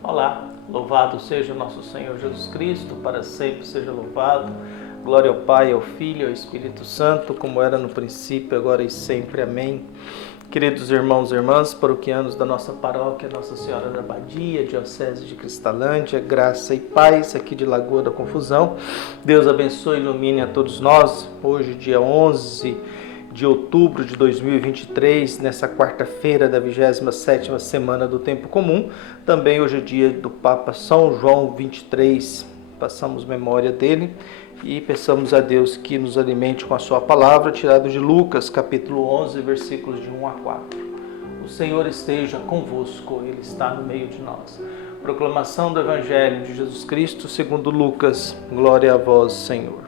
Olá, louvado seja o nosso Senhor Jesus Cristo, para sempre seja louvado. Glória ao Pai, ao Filho e ao Espírito Santo, como era no princípio, agora e sempre. Amém. Queridos irmãos e irmãs, paroquianos da nossa paróquia, Nossa Senhora da Abadia, Diocese de Cristalândia, graça e paz aqui de Lagoa da Confusão. Deus abençoe e ilumine a todos nós. Hoje, dia 11 de outubro de 2023, nessa quarta-feira da 27ª semana do Tempo Comum. Também hoje é dia do Papa São João 23. Passamos memória dele e peçamos a Deus que nos alimente com a sua palavra, tirado de Lucas, capítulo 11, versículos de 1 a 4. O Senhor esteja convosco, Ele está no meio de nós. Proclamação do Evangelho de Jesus Cristo segundo Lucas. Glória a vós, Senhor.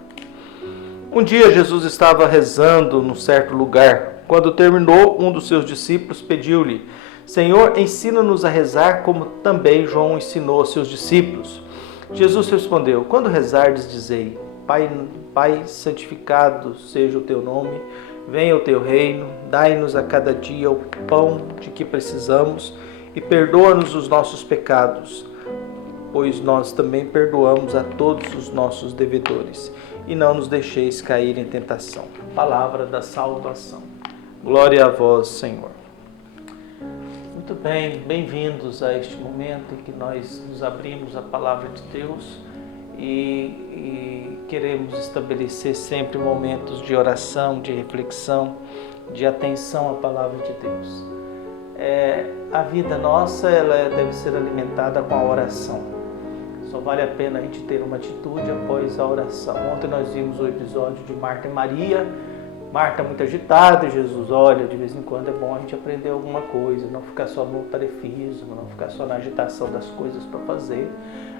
Um dia Jesus estava rezando num certo lugar. Quando terminou, um dos seus discípulos pediu-lhe: Senhor, ensina-nos a rezar como também João ensinou aos seus discípulos. Jesus respondeu: Quando rezardes, dizei: Pai, santificado seja o teu nome, venha o teu reino, dai-nos a cada dia o pão de que precisamos e perdoa-nos os nossos pecados, pois nós também perdoamos a todos os nossos devedores. E não nos deixeis cair em tentação. Palavra da salvação. Glória a vós, Senhor. Muito bem, bem-vindos a este momento em que nós nos abrimos à Palavra de Deus e queremos estabelecer sempre momentos de oração, de reflexão, de atenção à Palavra de Deus. A vida nossa ela deve ser alimentada com a oração. Só vale a pena a gente ter uma atitude após a oração. Ontem nós vimos o episódio de Marta e Maria. Marta muito agitada e Jesus, olha, de vez em quando é bom a gente aprender alguma coisa, não ficar só no tarefismo, não ficar só na agitação das coisas para fazer.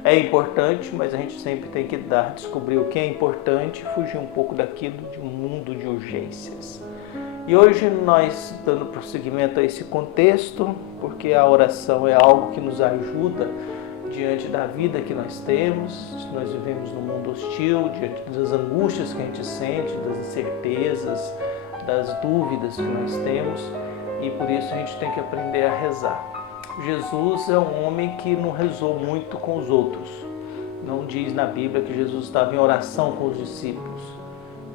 É importante, mas a gente sempre tem que descobrir o que é importante e fugir um pouco daquilo de um mundo de urgências. E hoje nós, dando prosseguimento a esse contexto, porque a oração é algo que nos ajuda diante da vida que nós temos, nós vivemos num mundo hostil, diante das angústias que a gente sente, das incertezas, das dúvidas que nós temos, e por isso a gente tem que aprender a rezar. Jesus é um homem que não rezou muito com os outros. Não diz na Bíblia que Jesus estava em oração com os discípulos.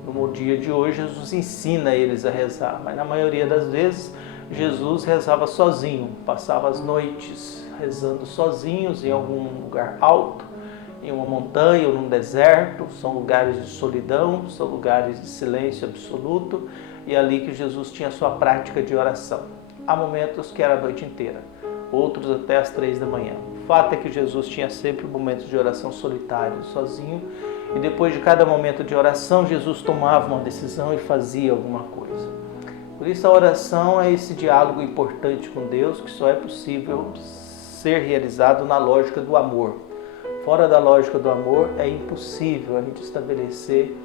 No dia de hoje, Jesus ensina eles a rezar, mas na maioria das vezes, Jesus rezava sozinho, passava as noites rezando sozinhos em algum lugar alto, em uma montanha ou num deserto. São lugares de solidão, são lugares de silêncio absoluto, e é ali que Jesus tinha a sua prática de oração. Há momentos que era a noite inteira, outros até às 3 da manhã. O fato é que Jesus tinha sempre momentos de oração solitário, sozinho, e depois de cada momento de oração, Jesus tomava uma decisão e fazia alguma coisa. Por isso a oração é esse diálogo importante com Deus, que só é possível ser realizado na lógica do amor. Fora da lógica do amor é impossível a gente estabelecer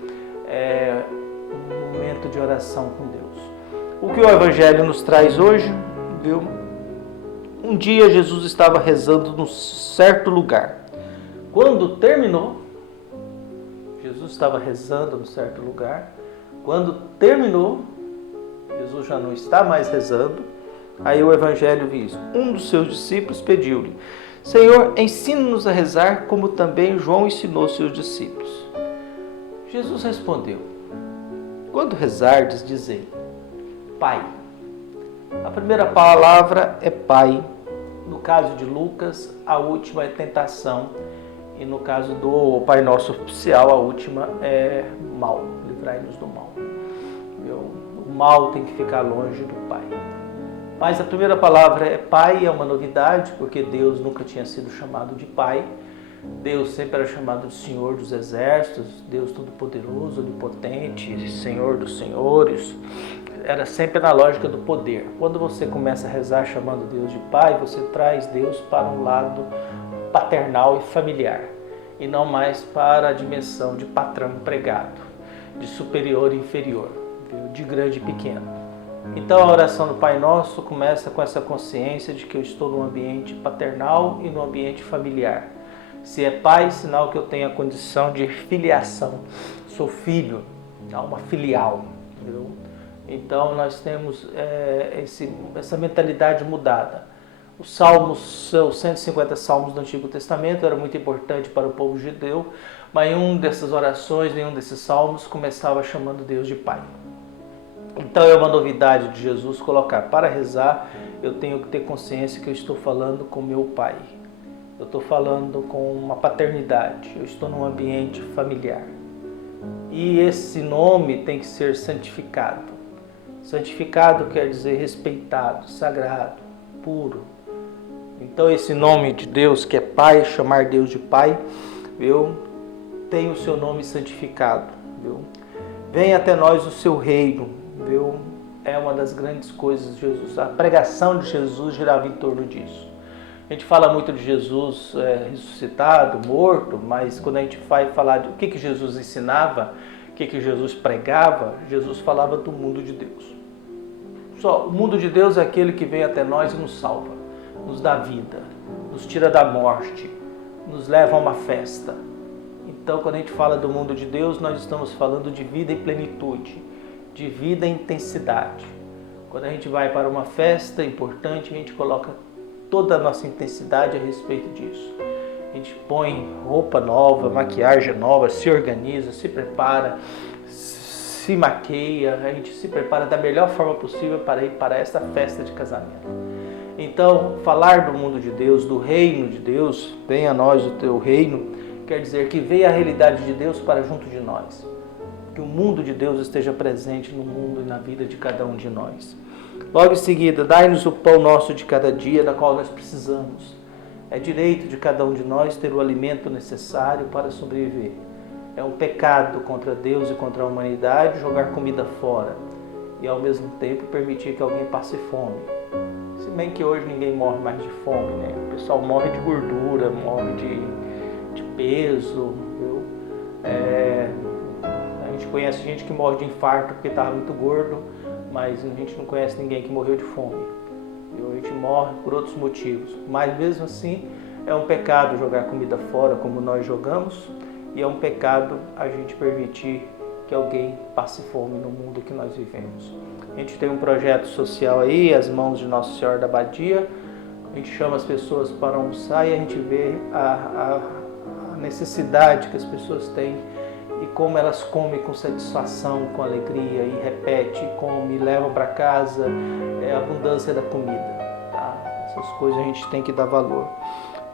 um momento de oração com Deus. O que o Evangelho nos traz hoje, viu? Um dia Jesus estava rezando num certo lugar. Quando terminou, Jesus estava rezando num certo lugar. Quando terminou, Jesus já não está mais rezando. Aí o Evangelho diz: um dos seus discípulos pediu-lhe: Senhor, ensina-nos a rezar como também João ensinou seus discípulos. Jesus respondeu: quando rezardes, dizei: Pai. A primeira palavra é Pai. No caso de Lucas, a última é tentação. E no caso do Pai Nosso oficial, a última é mal. Livrai-nos do mal. O mal tem que ficar longe do Pai. Mas a primeira palavra é Pai, é uma novidade, porque Deus nunca tinha sido chamado de Pai. Deus sempre era chamado de Senhor dos Exércitos, Deus Todo-Poderoso, Onipotente, Senhor dos Senhores. Era sempre na lógica do poder. Quando você começa a rezar chamando Deus de Pai, você traz Deus para um lado paternal e familiar, e não mais para a dimensão de patrão empregado, de superior e inferior, de grande e pequeno. Então a oração do Pai Nosso começa com essa consciência de que eu estou num ambiente paternal e num ambiente familiar. Se é pai, sinal que eu tenho a condição de filiação. Sou filho, alma filial. Entendeu? Então nós temos essa mentalidade mudada. Os salmos, os 150 salmos do Antigo Testamento era muito importante para o povo judeu, mas em uma dessas orações, em um desses salmos, começava chamando Deus de Pai. Então é uma novidade de Jesus colocar, para rezar, eu tenho que ter consciência que eu estou falando com meu Pai. Eu estou falando com uma paternidade, eu estou num ambiente familiar. E esse nome tem que ser santificado. Santificado quer dizer respeitado, sagrado, puro. Então esse nome de Deus, que é Pai, chamar Deus de Pai, viu? Tem o seu nome santificado, viu? Venha até nós o seu reino, viu? É uma das grandes coisas de Jesus. A pregação de Jesus girava em torno disso. A gente fala muito de Jesus ressuscitado, morto, mas quando a gente vai falar de o que Jesus ensinava, o que Jesus pregava, Jesus falava do mundo de Deus. Só o mundo de Deus é aquele que vem até nós e nos salva, nos dá vida, nos tira da morte, nos leva a uma festa. Então, quando a gente fala do mundo de Deus, nós estamos falando de vida e plenitude, de vida e intensidade. Quando a gente vai para uma festa importante, a gente coloca toda a nossa intensidade a respeito disso. A gente põe roupa nova, maquiagem nova, se organiza, se prepara, se maqueia, a gente se prepara da melhor forma possível para ir para esta festa de casamento. Então, falar do mundo de Deus, do reino de Deus, venha a nós o teu reino, quer dizer que veja a realidade de Deus para junto de nós. Que o mundo de Deus esteja presente no mundo e na vida de cada um de nós. Logo em seguida, dai-nos o pão nosso de cada dia, da qual nós precisamos. É direito de cada um de nós ter o alimento necessário para sobreviver. É um pecado contra Deus e contra a humanidade jogar comida fora e ao mesmo tempo permitir que alguém passe fome. Se bem que hoje ninguém morre mais de fome, né? O pessoal morre de gordura, morre de peso, viu? A gente conhece gente que morre de infarto porque estava muito gordo, mas a gente não conhece ninguém que morreu de fome. A gente morre por outros motivos, mas mesmo assim é um pecado jogar comida fora como nós jogamos, e é um pecado a gente permitir que alguém passe fome no mundo que nós vivemos. A gente tem um projeto social aí, as mãos de Nossa Senhora da Abadia, a gente chama as pessoas para almoçar e a gente vê a necessidade que as pessoas têm e como elas comem com satisfação, com alegria, e repete, come, levam para casa, a abundância da comida. Tá? Essas coisas a gente tem que dar valor.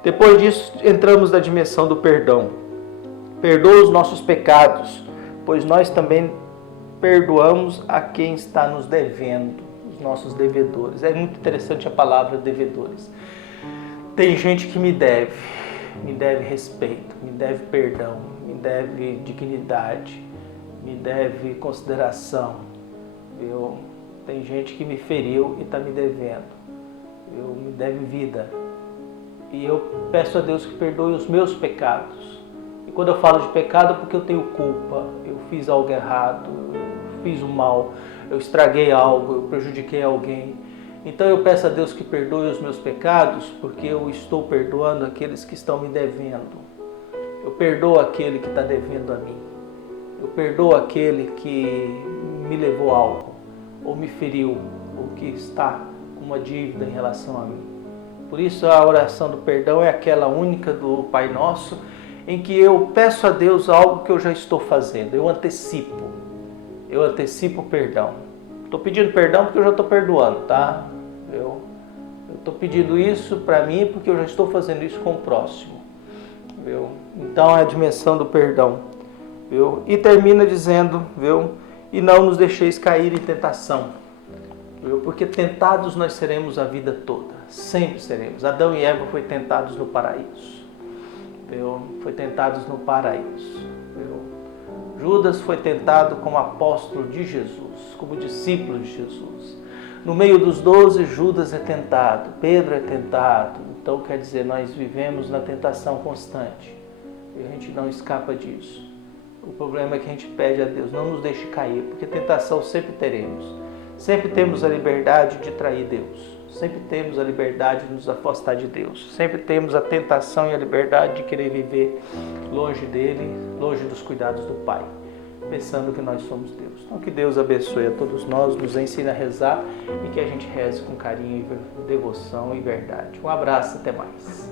Depois disso, entramos na dimensão do perdão. Perdoa os nossos pecados, pois nós também perdoamos a quem está nos devendo, os nossos devedores. É muito interessante a palavra devedores. Tem gente que me deve respeito, me deve perdão, me deve dignidade, me deve consideração. Tem gente que me feriu e está me devendo. Me deve vida. E eu peço a Deus que perdoe os meus pecados. E quando eu falo de pecado é porque eu tenho culpa, eu fiz algo errado, eu fiz o mal, eu estraguei algo, eu prejudiquei alguém. Então eu peço a Deus que perdoe os meus pecados, porque eu estou perdoando aqueles que estão me devendo. Eu perdoo aquele que está devendo a mim. Eu perdoo aquele que me levou algo, ou me feriu, ou que está com uma dívida em relação a mim. Por isso a oração do perdão é aquela única do Pai Nosso, em que eu peço a Deus algo que eu já estou fazendo. Eu antecipo o perdão. Estou pedindo perdão porque eu já estou perdoando, tá? Eu estou pedindo isso para mim porque eu já estou fazendo isso com o próximo. Viu? Então é a dimensão do perdão. Viu? E termina dizendo, viu? E não nos deixeis cair em tentação. Viu? Porque tentados nós seremos a vida toda. Sempre seremos. Adão e Eva foram tentados no paraíso. Viu? Foi tentados no paraíso. Viu? Judas foi tentado como apóstolo de Jesus, como discípulo de Jesus. No meio dos 12, Judas é tentado, Pedro é tentado. Então, quer dizer, nós vivemos na tentação constante. E a gente não escapa disso. O problema é que a gente pede a Deus, não nos deixe cair, porque tentação sempre teremos. Sempre temos a liberdade de trair Deus. Sempre temos a liberdade de nos afastar de Deus. Sempre temos a tentação e a liberdade de querer viver longe dele, longe dos cuidados do Pai. pensando que nós somos Deus. Então que Deus abençoe a todos nós, nos ensine a rezar e que a gente reze com carinho, devoção e verdade. Um abraço, até mais.